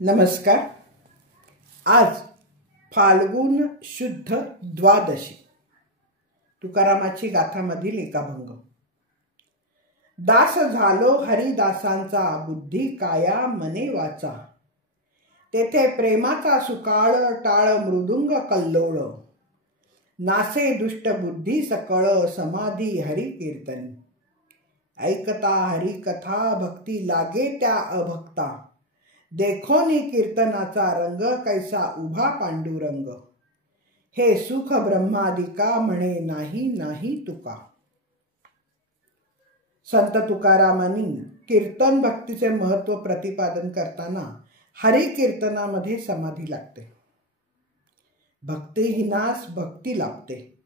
नमस्कार. आज फाल्गुन शुद्ध द्वादशी. तुकारामाची गाथामधील एक अभंग. दास झालो हरिदासांचा, बुद्धी काया मने वाचा. तेथे प्रेमाचा सुकाळ, टाळ मृदुंग कल्लोळ. नासे दुष्ट बुद्धी सकळ, समाधी हरि कीर्तनी. ऐकता हरि कथा, भक्ती लागे त्या अभक्ता. देखोनी कीर्तनाचा रंग, कैसा उभा पांडुरंग. हे सुख ब्रह्मादिका, म्हणे नाही नाही तुका. संत तुकारामांनी कीर्तन भक्तीचे महत्व प्रतिपादन करताना हरि कीर्तनामध्ये समाधी लागते. भक्तिहीनास भक्ती लाभते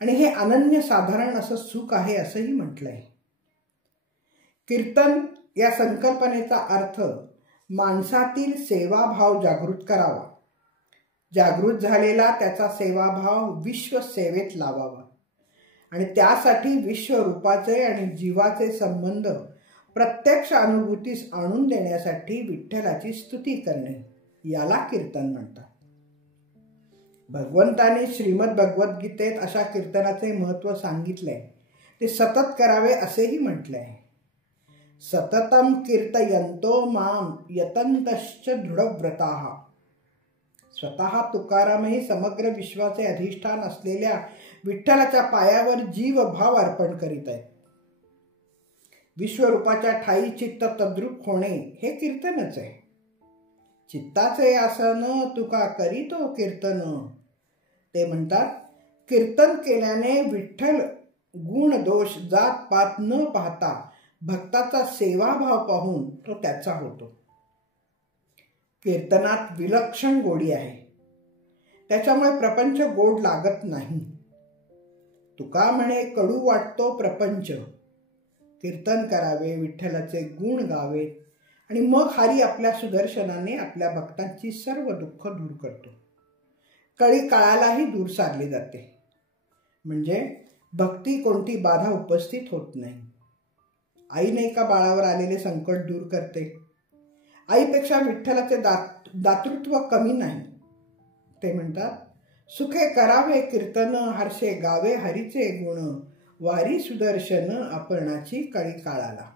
आणि हे अनन्य साधारण असं सुख आहे असंही म्हटलंय. कीर्तन या संकल्पनेचा अर्थ माणसातील सेवाभाव जागृत करावा. जागृत झालेला त्याचा सेवाभाव विश्व सेवेत लावावा आणि त्यासाठी विश्वरूपाचे आणि जीवाचे संबंध प्रत्यक्ष अनुभूतीस आणून देण्यासाठी विठ्ठलाची स्तुती करणे, याला कीर्तन म्हणतात. भगवंताने श्रीमद भगवद्गीतेत अशा कीर्तनाचे महत्त्व सांगितले. ते सतत करावे असेही म्हटले आहे. सततम कीर्तयंतो माम यतंतश्च दृढव्रताः. स्वतः तुकारामही समग्र विश्वाचे अधिष्ठान असलेल्या विठ्ठलाच्या पायावर जीवभाव अर्पण करीत आहेत. विश्वरूपाच्या ठाई चित्त तद्रूप होणे हे कीर्तनच आहे. चित्ताचे आसन तुका करीतो कीर्तन. ते म्हणतात, कीर्तन केल्याने विठ्ठल गुण दोष जात पात न पाहता भक्ताचा सेवाभाव पाहून तो त्याचा होतो. कीर्तनात विलक्षण गोडी आहे. त्याच्यामुळे प्रपंच गोड लागत नाही. तुका म्हणे कडू वाटतो प्रपंच. कीर्तन करावे, विठ्ठलाचे गुण गावे आणि मग हरी आपल्या सुदर्शनाने आपल्या भक्तांची सर्व दुःख दूर करतो. कळी काळालाही दूर सारली जाते. म्हणजे भक्ती कोणती बाधा उपस्थित होत नाही. आई नाही का बाळावर आलेले संकट दूर करते. आईपेक्षा विठ्ठलाचे दातृत्व कमी नाही. ते म्हणतात, सुखे करावे कीर्तन, हर्षे गावे हरीचे गुण. वारी सुदर्शन आपणाची कळी काळाला.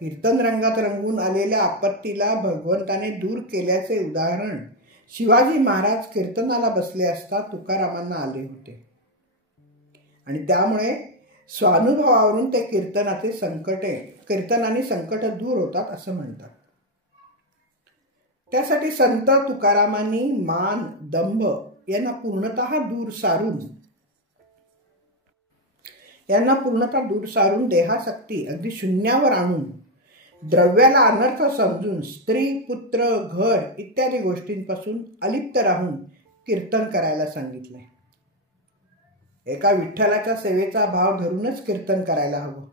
कीर्तन रंगात रंगून आलेल्या आपत्तीला भगवंताने दूर केल्याचे उदाहरण शिवाजी महाराज कीर्तनाला बसले असता तुकारामांना आले होते आणि त्यामुळे स्वानुभवावरून ते कीर्तनाने संकट दूर होतात असं म्हणतात. त्यासाठी संत तुकारामांनी मान दंभ यांना पूर्णतः दूर सारून देहासक्ती अगदी शून्यावर आणून द्रव्याला अनर्थ समजून स्त्री पुत्र घर इत्यादी गोष्टींपासून अलिप्त राहून कीर्तन करायला सांगितले. एका विठ्ठलाच्या सेवेचा भाव धरूनच कीर्तन करायला हवं.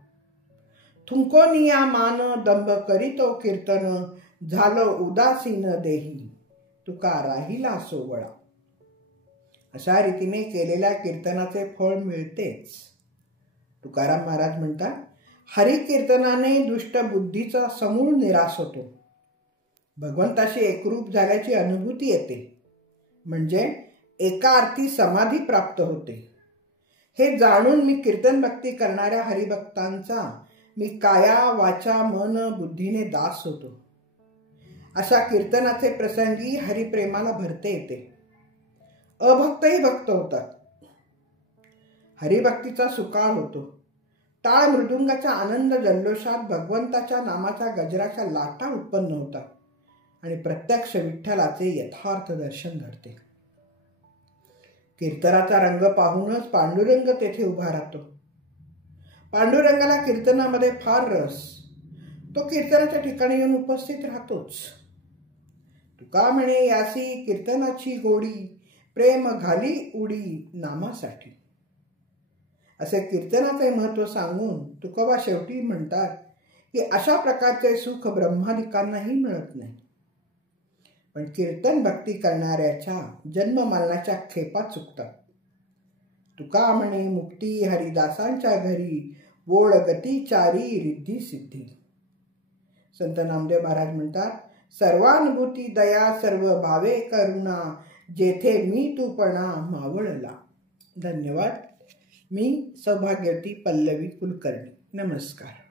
तुमको निया मान दंभ करीतो कीर्तन, झालं उदासीन देही तुका राहिला सोवळा. अशा रीतीने केलेल्या कीर्तनाचे फळ मिळतेच. तुकाराम महाराज म्हणतात, हरि कीर्तनाने दुष्ट बुद्धीचा समूळ निराश होतो. भगवंताशी एकरूप झाल्याची अनुभूती येते. म्हणजे एका अर्थी समाधी प्राप्त होते. हे जाणून मी कीर्तन भक्ती करणाऱ्या हरिभक्तांचा मी काया वाचा मन बुद्धीने दास होतो. अशा कीर्तनाचे प्रसंगी हरिप्रेमाला भरते येते. अभक्तही भक्त होतात. हरिभक्तीचा सुकाळ होतो. टाळ मृदुंगाच्या आनंद जल्लोषात भगवंताच्या नामाच्या गजराच्या लाटा उत्पन्न होतात आणि प्रत्यक्ष विठ्ठलाचे यथार्थ दर्शन घडते. कीर्तनाचा रंग पाहूनच पांडुरंग तेथे उभा राहतो. पांडुरंगाला कीर्तनामध्ये फार रस. तो कीर्तनाच्या ठिकाणी येऊन उपस्थित राहतोच. तुका म्हणे यासी कीर्तनाची गोडी, प्रेम घाली उडी नामासाठी. असे कीर्तनाचे महत्त्व सांगून तुकोबा शेवटी म्हणतात की अशा प्रकारचे सुख ब्रह्मादिकांनाही मिळत नाही. पण कीर्तन भक्ती करणाऱ्याच्या जन्म मरणाच्या खेपा चुकतात. तुका म्हणे मुक्ती हरिदासांच्या घरी, बोळ गती चारी रिद्धी सिद्धी. संत नामदेव महाराज म्हणतात, सर्वानुभूती दया सर्व भावे करुणा, जेथे मी तूपणा मावळला. धन्यवाद. मी सौभाग्यवती पल्लवी कुलकर्णी. नमस्कार.